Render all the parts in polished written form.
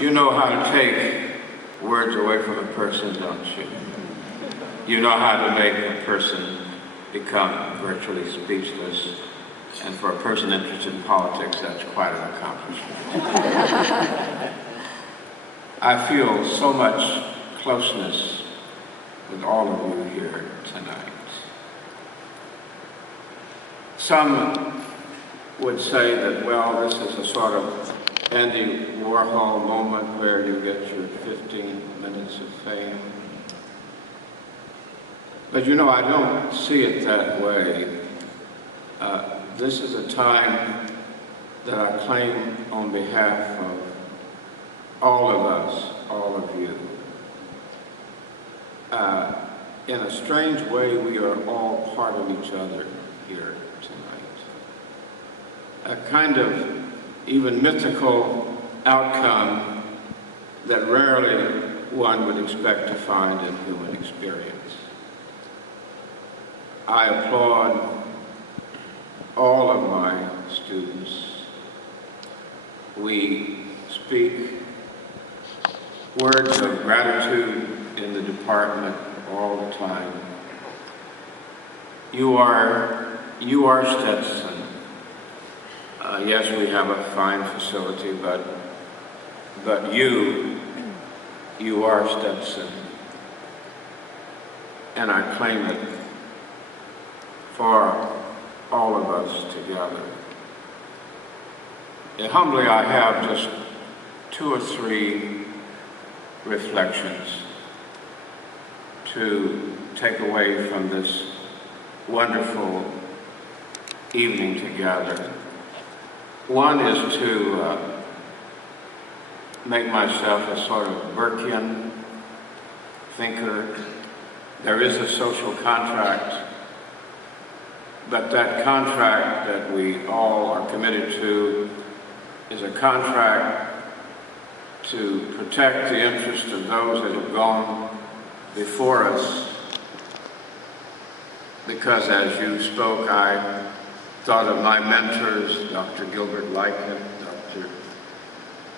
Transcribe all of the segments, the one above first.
You know how to take words away from a person, don't you? You know how to make a person become virtually speechless. And for a person interested in politics, that's quite an accomplishment. I feel so much closeness with all of you here tonight. Some would say that, well, this is a sort of Andy Warhol moment where you get your 15 minutes of fame. But you know, I don't see it that way. This is a time that I claim on behalf of all of us, all of you. In a strange way, we are all part of each other here tonight. A kind of even mythical outcome that rarely one would expect to find in human experience. I applaud all of my students. We speak words of gratitude in the department all the time. You are Stetson. Yes, we have a fine facility, but you are Stetson. And I claim it for all of us together. And humbly, I have just 2 or 3 reflections to take away from this wonderful evening together. One is to make myself a sort of Burkean thinker. There is a social contract, but that contract that we all are committed to is a contract to protect the interests of those that have gone before us. Because as you spoke, I thought of my mentors, Dr. Gilbert Lightman, Dr.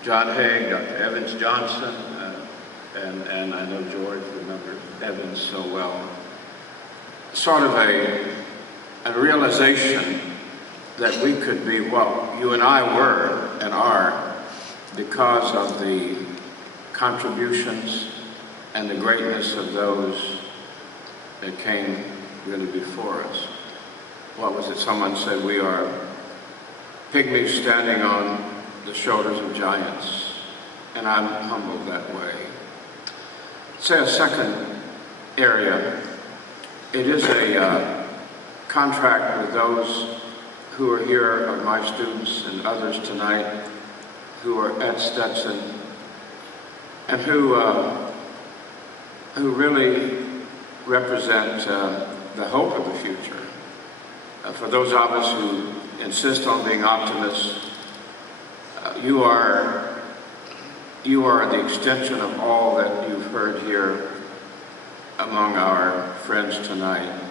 John Haig, Dr. Evans Johnson, and I know George remembers Evans so well. Sort of a realization that we could be what you and I were and are because of the contributions and the greatness of those that came really before us. What was it? Someone said we are pygmies standing on the shoulders of giants, and I'm humbled that way. Say a second area, it is a contract with those who are here, of my students and others tonight, who are at Stetson, and who really represent the hope of the future. For those of us who insist on being optimists, you are the extension of all that you've heard here among our friends tonight.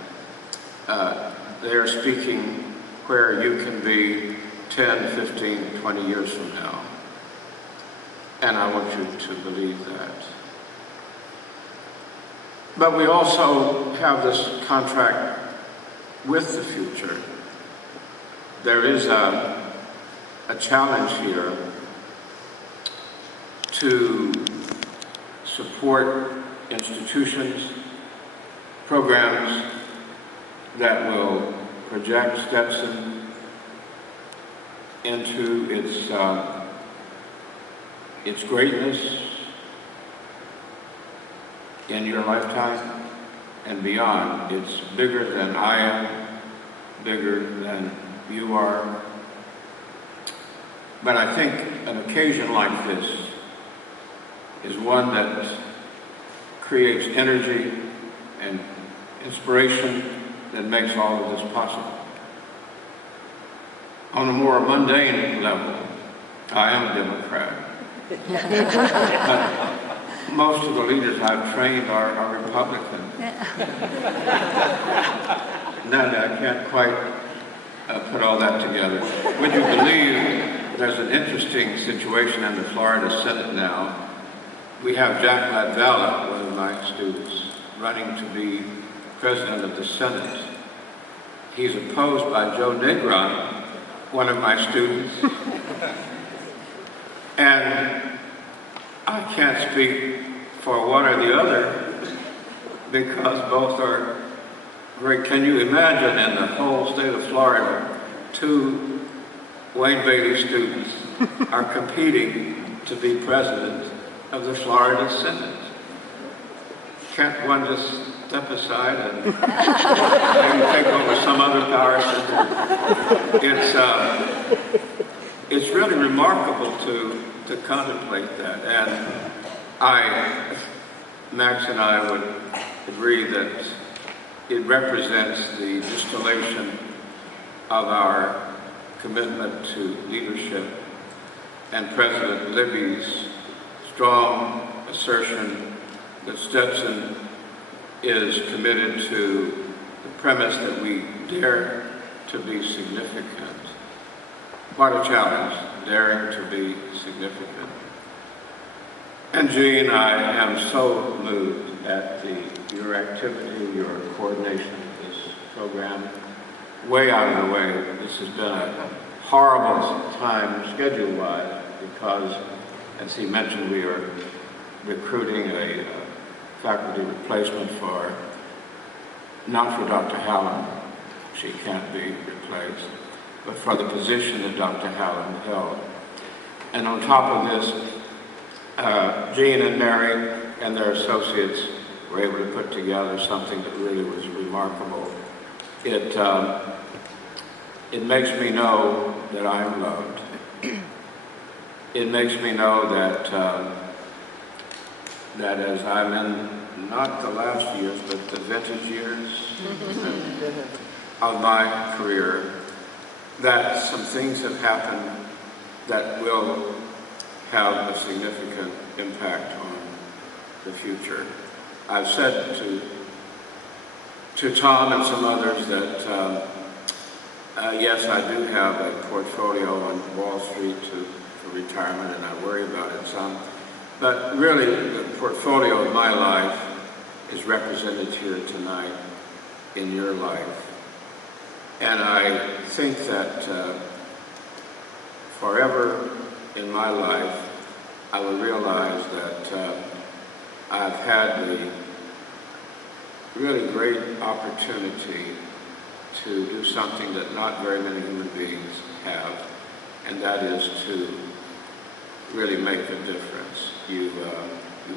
They are speaking where you can be 10, 15, 20 years from now. And I want you to believe that. But we also have this contract with the future. There is a challenge here to support institutions, programs that will project Stetson into its greatness in your lifetime and beyond. It's bigger than I am, bigger than you are. But I think an occasion like this is one that creates energy and inspiration that makes all of this possible. On a more mundane level, I am a Democrat. But most of the leaders I've trained are Republican. No, I can't quite put all that together. Would you believe There's an interesting situation in the Florida Senate now. We have Jack Latvala, one of my students, running to be president of the Senate. He's opposed by Joe Negron, one of my students. And I can't speak for one or the other because both are great. Can you imagine in the whole state of Florida, 2 Wayne Bailey students are competing to be president of the Florida Senate? Can't one just step aside and maybe take over some other power center? It's really remarkable to contemplate that. And Max and I would agree that it represents the distillation of our commitment to leadership and President Libby's strong assertion that Stetson is committed to the premise that we dare to be significant. What a challenge, daring to be significant. And Jean, I am so moved at your activity, your coordination of this program. Way out of the way. This has been a horrible time schedule-wise because, as he mentioned, we are recruiting a faculty replacement not for Dr. Hallam, she can't be replaced, but for the position that Dr. Hallam held. And on top of this, Jean and Mary and their associates were able to put together something that really was remarkable. It makes me know that I am loved. It makes me know that that as I'm in not the last years, but the vintage years of my career, that some things have happened that will have a significant impact on the future. I've said to Tom and some others that yes, I do have a portfolio on Wall Street for retirement, and I worry about it some. But really, the portfolio of my life is represented here tonight in your life. And I think that forever in my life, I will realize that I've had the really great opportunity to do something that not very many human beings have, and that is to really make a difference. You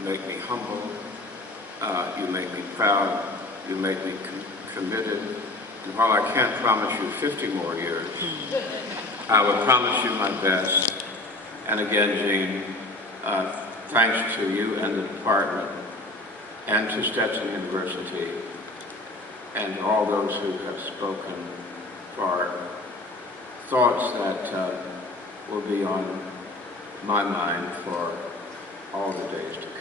make me humble, you make me proud, you make me committed, and while I can't promise you 50 more years, I will promise you my best. And again, Jean, thanks to you and the department, and to Stetson University, and all those who have spoken for thoughts that will be on my mind for all the days to come.